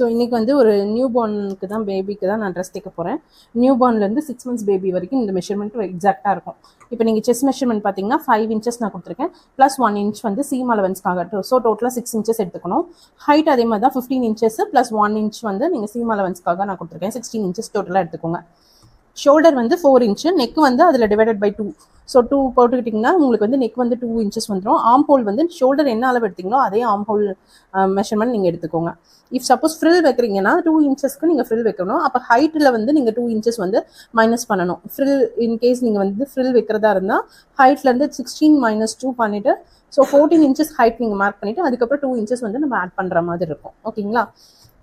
So இன்றைக்கி வந்து ஒரு நியூ பார்னுக்கு தான் பேபிக்கு தான் நான் ட்ரெஸ் தைக்க போகிறேன். நியூ பார்ன்லேருந்து 6 months பேபி வரைக்கும் இந்த மெஷர்மெண்ட் எக்ஸாக்டாக இருக்கும். இப்போ நீங்கள் செஸ்ட் மெஷர்மெண்ட் பார்த்தீங்கன்னா 5 inches நான் கொடுத்துருக்கேன், +1 inch வந்து சீம் அலவன்ஸ்க்காக. ஸோ டோட்டலாக 6 inches எடுத்துக்கணும். ஹைட் அதே மாதிரி தான் 15 inches +1 inch வந்து நீங்கள் சீம் அலவன்ஸ்க்காக நான் கொடுத்துருக்கேன். 16 inches டோட்டலாக எடுத்துக்கோங்க. ஷோல்டர் வந்து 4 inch, நெக் வந்து அதில் டிவைடட் பை 2. ஸோ 2 போட்டுக்கிட்டிங்கன்னா உங்களுக்கு வந்து நெக் வந்து 2 inches வந்துடும். ஆம் ஹோல் வந்து ஷோல்டர் என்ன அளவு எடுத்திங்களோ அதே ஆம் ஹோல் மெஷர்மெண்ட் நீங்கள் எடுத்துக்கோங்க. இஃப் சப்போஸ் ஃப்ரில் வைக்கிறீங்கன்னா 2 inchesக்கு நீங்கள் ஃப்ரில் வைக்கணும். அப்போ ஹைட்டில் வந்து நீங்கள் 2 inches வந்து மைனஸ் பண்ணணும். ஃப்ரில் இன்கேஸ் நீங்கள் வந்து ஃப்ரில் வைக்கிறதா இருந்தால் ஹைட்லேருந்து 16 - 2 பண்ணிவிட்டு, ஸோ 14 inches ஹைட் நீங்கள் மார்க் பண்ணிவிட்டு அதுக்கப்புறம் 2 inches வந்து நம்ம ஆட் பண்ணுற மாதிரி இருக்கும். ஓகேங்களா?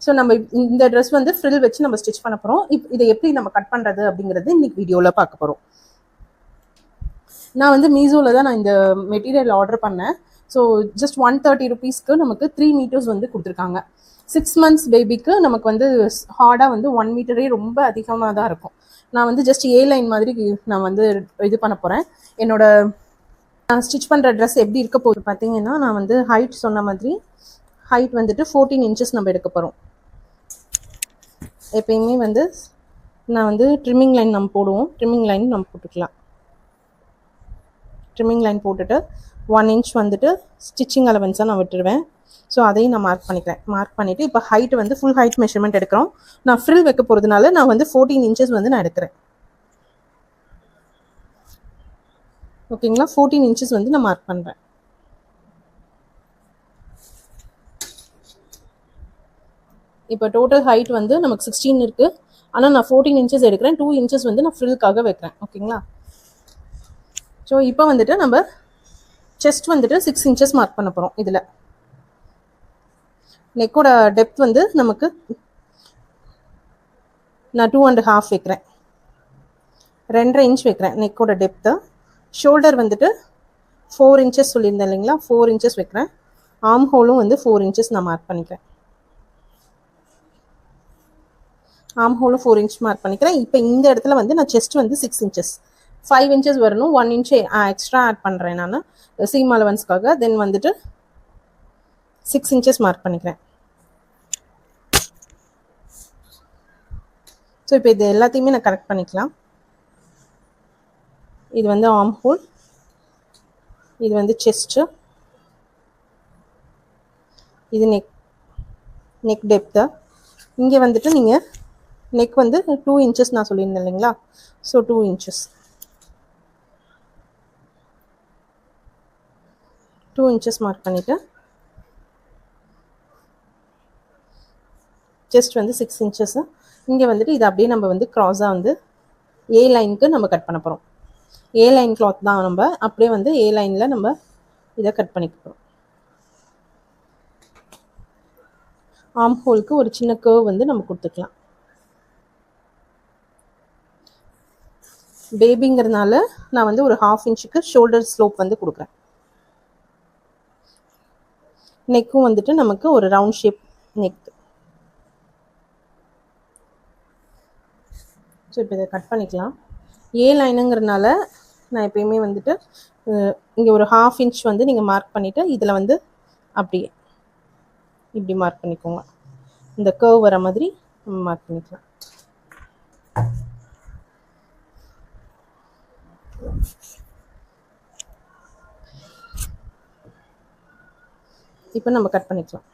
ஸோ நம்ம இந்த ட்ரெஸ் வந்து ஃப்ரில் வச்சு நம்ம ஸ்டிச் பண்ண போகிறோம். இதை எப்படி நம்ம கட் பண்ணுறது அப்படிங்கிறது இன்னைக்கு வீடியோவில் பார்க்க போகிறோம். நான் வந்து மீஷோவில் தான் நான் இந்த மெட்டீரியல் ஆர்டர் பண்ணேன். ஸோ ஜஸ்ட் 130 rupeesக்கு நமக்கு 3 meters வந்து கொடுத்துருக்காங்க. 6 months பேபிக்கு நமக்கு வந்து ஹார்டாக வந்து 1 meter ரொம்ப அதிகமாக தான் இருக்கும். நான் வந்து ஜஸ்ட் A லைன் மாதிரி நான் வந்து இது பண்ண போகிறேன். நான் ஸ்டிச் பண்ணுற ட்ரெஸ் எப்படி இருக்க போகுது பார்த்தீங்கன்னா, நான் வந்து ஹைட் சொன்ன மாதிரி ஹைட் வந்துட்டு 14 inches நம்ம எடுக்க போகிறோம். எப்பயுமே வந்து நான் வந்து ட்ரிம்மிங் லைன் நம்ம போடுவோம். ட்ரிம்மிங் லைன் நம்ம போட்டுக்கலாம். ட்ரிம்மிங் லைன் போட்டுட்டு 1 inch வந்துட்டு ஸ்டிச்சிங் அலவன்ஸாக நான் விட்டுருவேன். ஸோ அதையும் நான் மார்க் பண்ணிக்கிறேன். மார்க் பண்ணிவிட்டு இப்போ ஹைட் வந்து ஃபுல் ஹைட் மெஷர்மெண்ட் எடுக்கிறோம். நான் ஃப்ரில் வைக்க போகிறதுனால நான் வந்து 14 inches வந்து நான் எடுக்கிறேன். ஓகேங்களா? 14 inches வந்து நான் மார்க் பண்ணுறேன். இப்போ டோட்டல் ஹைட் வந்து நமக்கு 16 இருக்குது. ஆனால் நான் 14 inches எடுக்கிறேன். 2 inches வந்து நான் ஃப்ரில்காக வைக்கிறேன். ஓகேங்களா? ஸோ இப்போ வந்துட்டு நம்ம செஸ்ட் வந்துட்டு 6 inches மார்க் பண்ண போகிறோம். இதில் நெக்கோட டெப்த் வந்து நமக்கு நான் 2.5 வைக்கிறேன். 2.5 inch வைக்கிறேன் நெக்கோட டெப்த்து. ஷோல்டர் வந்துட்டு 4 inches சொல்லியிருந்தேன் இல்லைங்களா? 4 inches வைக்கிறேன். ஆம் ஹோலும் வந்து 4 inches நான் மார்க் பண்ணிக்கிறேன். ஆம் ஹோலும் 4 inch மார்க் பண்ணிக்கிறேன். இப்போ இந்த இடத்துல வந்து நான் செஸ்ட் வந்து 6 inches, 5 inches வரணும். 1 inch எக்ஸ்ட்ரா ஆட் பண்ணுறேன் நான் சீம் அலவன்ஸ்க்காக. தென் வந்துட்டு 6 inches மார்க் பண்ணிக்கிறேன். ஸோ இப்போ இது எல்லாத்தையுமே நான் கரெக்ட் பண்ணிக்கலாம். இது வந்து ஆம் ஹோல், இது வந்து செஸ்ட்டு, இது நெக் டெப்த்து. இங்கே வந்துட்டு நீங்கள் நெக் வந்து 2 inches நான் சொல்லியிருந்தேன் இல்லைங்களா? ஸோ 2 inches, 2 inches மார்க் பண்ணிவிட்டு செஸ்ட் வந்து 6 inches. இங்கே வந்துட்டு இது அப்படியே நம்ம வந்து க்ராஸாக வந்து A லைனுக்கு நம்ம கட் பண்ண போகிறோம். A லைன் கிளாத் தான் நம்ம அப்படியே வந்து A லைனில் நம்ம இதை கட் பண்ணிக்க போகிறோம். ஆம் ஹோலுக்கு ஒரு சின்ன கர்வ் வந்து நம்ம கொடுத்துக்கலாம். பேபிங்கிறதுனால நான் வந்து ஒரு 1/2 inchக்கு ஷோல்டர் ஸ்லோப் வந்து கொடுக்குறேன். நெக்கும் வந்துட்டு நமக்கு ஒரு ரவுண்ட் ஷேப் நெக். ஸோ இப்போ இதை கட் பண்ணிக்கலாம். A லைனுங்கிறதுனால நான் எப்பயுமே வந்துட்டு இங்கே ஒரு 1/2 inch வந்து நீங்கள் மார்க் பண்ணிவிட்டு இதில் வந்து அப்படியே இப்படி மார்க் பண்ணிக்கோங்க. இந்த கர்வ் வர மாதிரி நம்ம மார்க் பண்ணிக்கலாம். இப்போ நம்ம கட் பண்ணிக்கலாம்.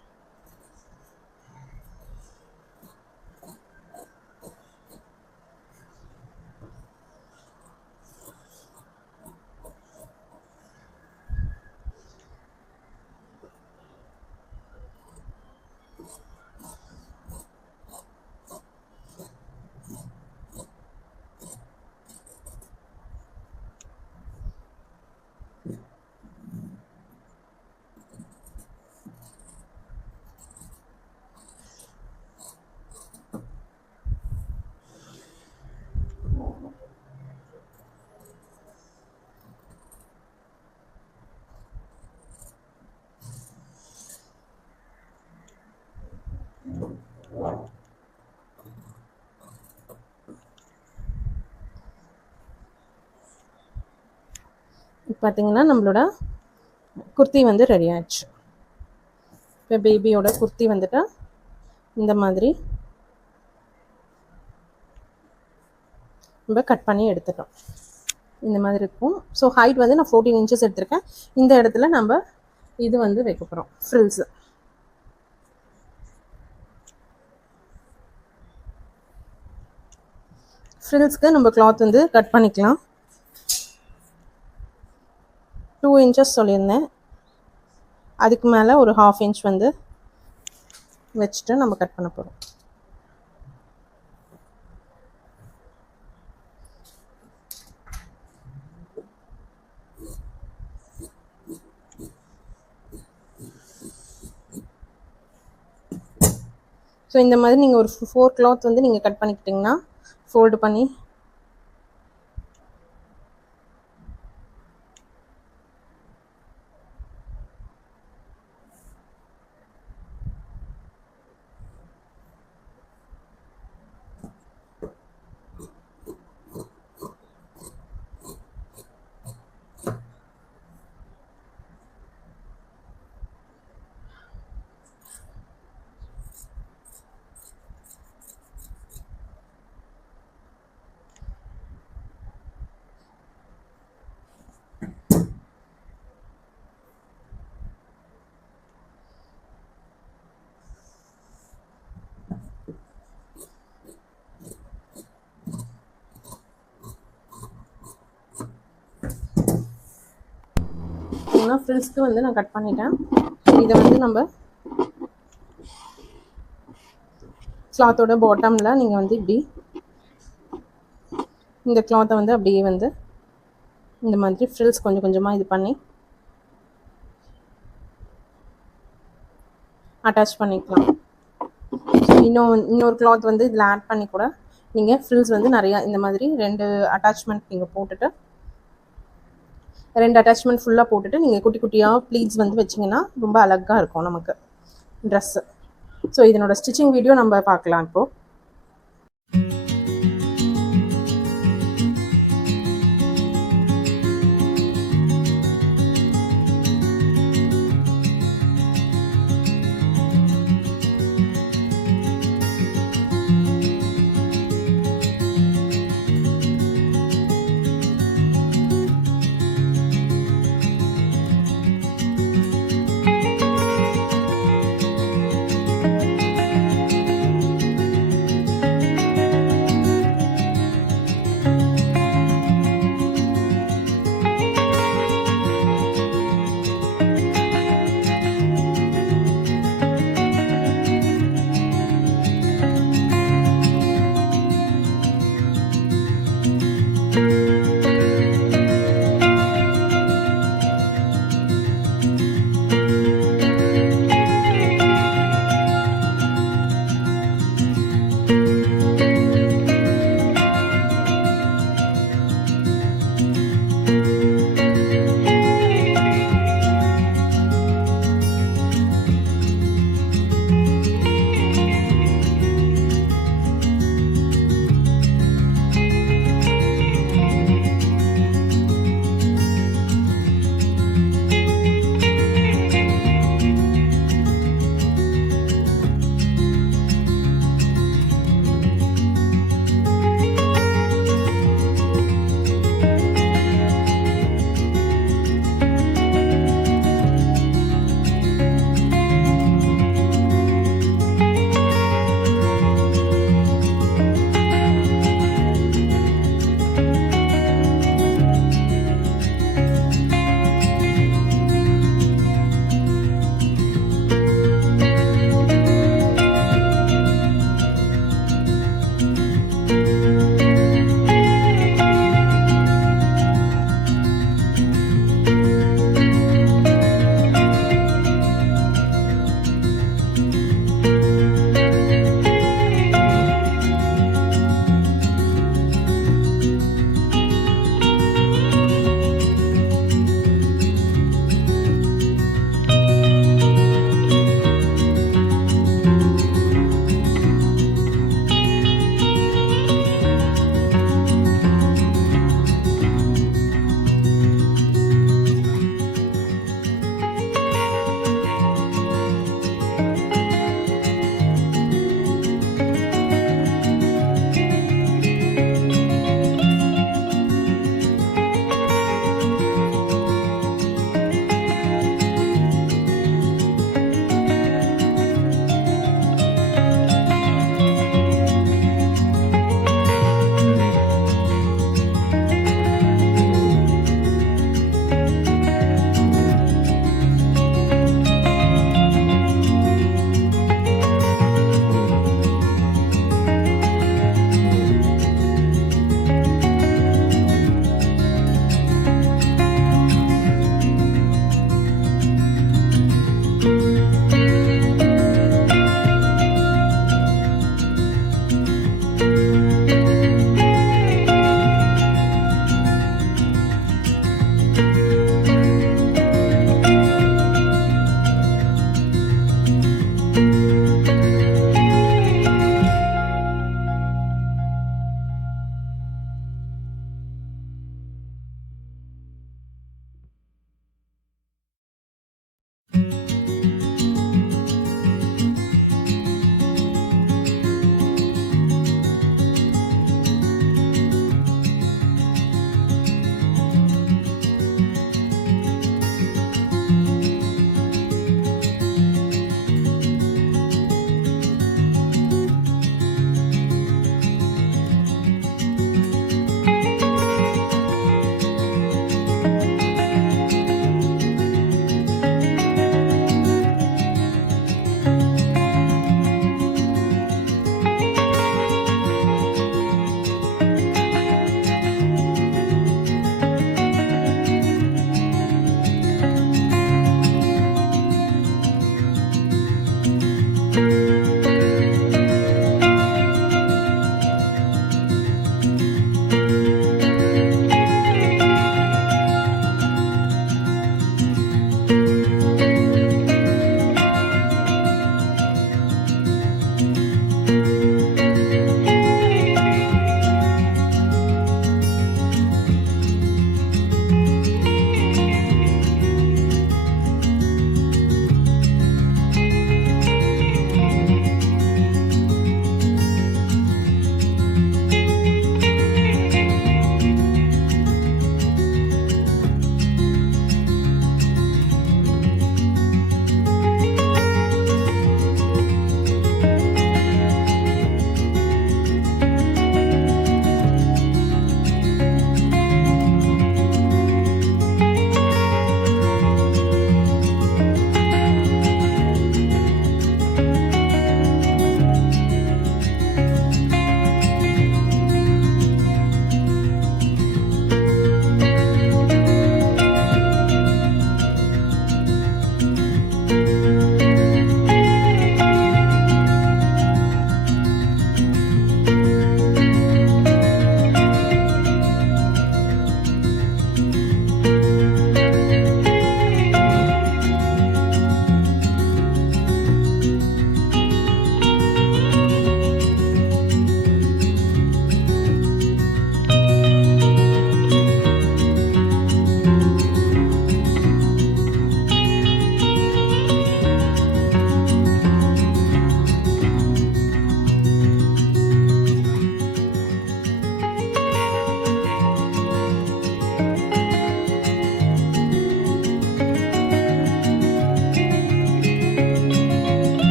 பார்த்தீங்கன்னா நம்மளோட குர்த்தி வந்து ரெடி ஆயிடுச்சு. இப்போ பேபியோட குர்த்தி வந்துட்டு இந்த மாதிரி நம்ம கட் பண்ணி எடுத்துட்டோம். இந்த மாதிரி இருக்கும். ஸோ ஹைட் வந்து நான் 14 இன்ச்சஸ் எடுத்திருக்கேன். இந்த இடத்துல நம்ம இது வந்து வைக்க போகிறோம் ஃப்ரில்ஸு. ஃப்ரில்ஸ்க்கு நம்ம கிளாத் வந்து கட் பண்ணிக்கலாம். 2 இன்ச்சஸ் சொல்லியிருந்தேன், அதுக்கு மேலே ஒரு 1/2 இன்ச் வந்து வச்சுட்டு நம்ம கட் பண்ண போகிறோம். ஸோ இந்த மாதிரி நீங்கள் ஒரு 4 கிளாத் வந்து நீங்கள் கட் பண்ணிக்கிட்டிங்கன்னா ஃபோல்டு பண்ணி ஃப்ரில்ஸ்க்கு வந்து நான் கட் பண்ணிட்டேன். இதை வந்து நம்ம கிளாத்தோட பாட்டமில் நீங்கள் வந்து இப்படி இந்த கிளாத்தை வந்து அப்படியே வந்து இந்த மாதிரி ஃப்ரில்ஸ் கொஞ்சம் கொஞ்சமாக இது பண்ணி அட்டாச் பண்ணிக்கலாம். இன்னொரு கிளாத் வந்து இதில் ஆட் பண்ணி கூட நீங்கள் ஃப்ரில்ஸ் வந்து நிறையா இந்த மாதிரி 2 அட்டாச்மெண்ட் நீங்கள் போட்டுட்டு 2 அட்டாச்மெண்ட் ஃபுல்லாக போட்டுட்டு நீங்கள் குட்டி குட்டியாக ப்ளீட்ஸ் வந்து வச்சிங்கன்னா ரொம்ப அழகாக இருக்கும் நமக்கு ட்ரெஸ்ஸு. ஸோ இதனோட ஸ்டிச்சிங் வீடியோ நம்ம பார்க்கலாம் இப்போது.